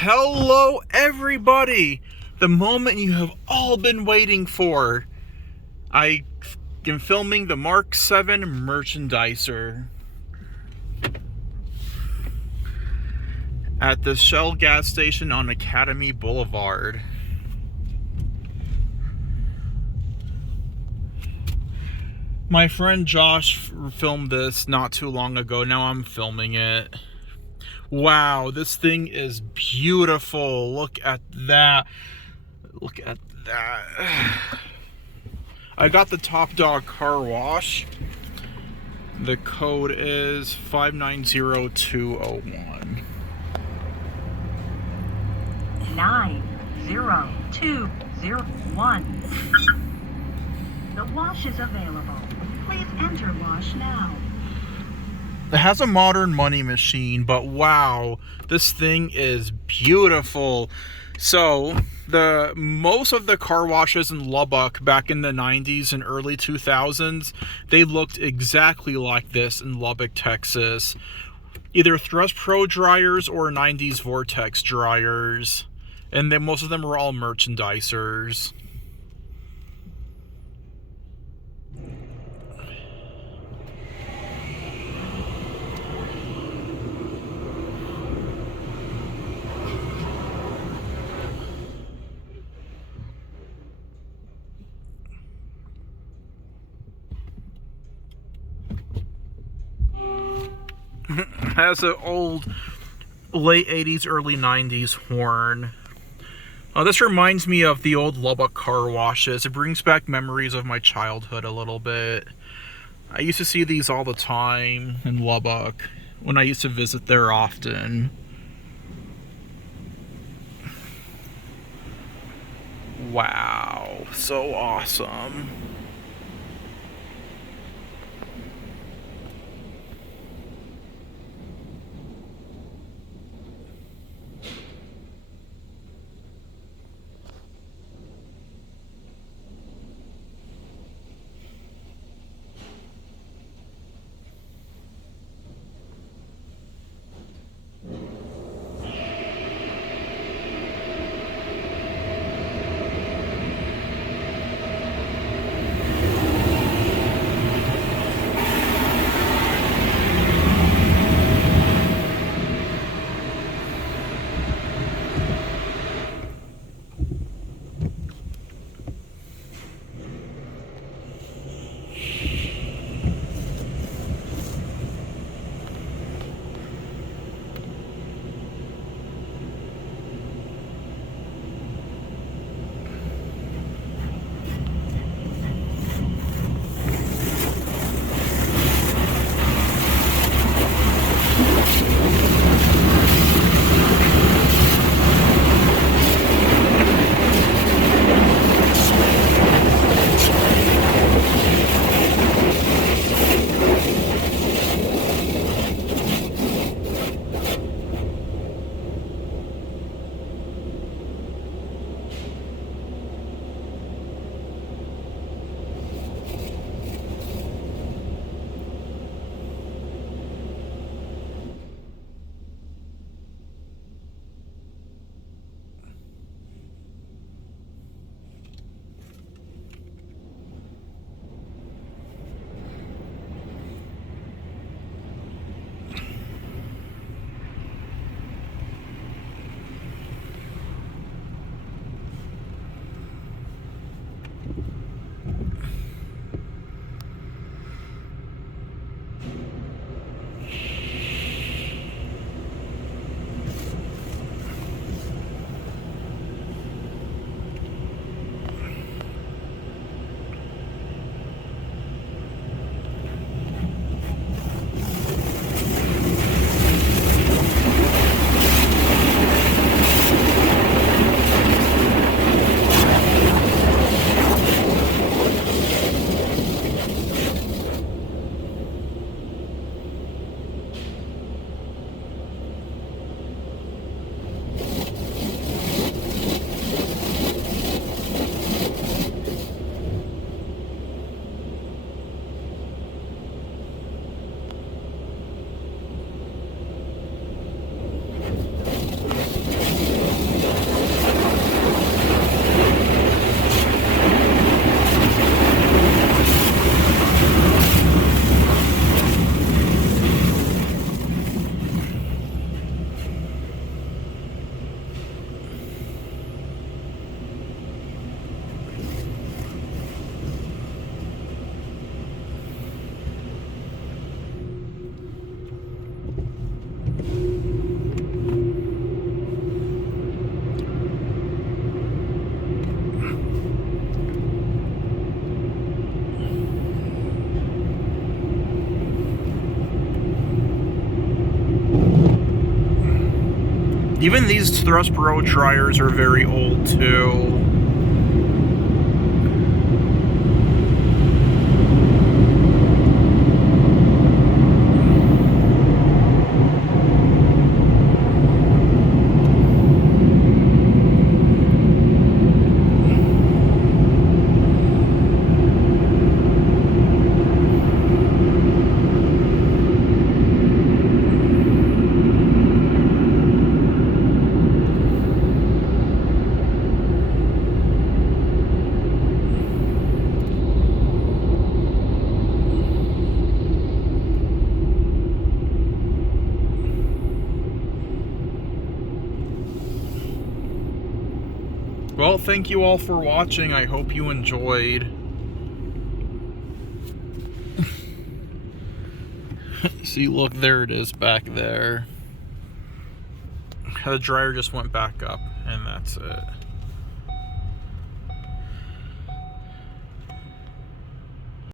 Hello, everybody! The moment you have all been waiting for. I am filming the Mark VII merchandiser at the Shell gas station on Academy Boulevard. My friend Josh filmed this not too long ago. Now I'm filming it. Wow, this thing is beautiful. Look at that. Look at that. I got the Top Dog car wash. The code is 590201. 90201. The wash is available. Please enter wash now. It has a modern money machine, but wow, this thing is beautiful. So, most of the car washes in Lubbock back in the 90s and early 2000s, they looked exactly like this in Lubbock, Texas. Either Thrust Pro dryers or 90s Vortex dryers. And then most of them were all merchandisers. Has an old late 80s, early 90s horn. This reminds me of the old Lubbock car washes. It brings back memories of my childhood a little bit. I used to see these all the time in Lubbock when I used to visit there often. Wow, so awesome. Even these Thrust Pro dryers are very old too. Well, thank you all for watching. I hope you enjoyed. See, look, there it is back there. The dryer just went back up, and that's it.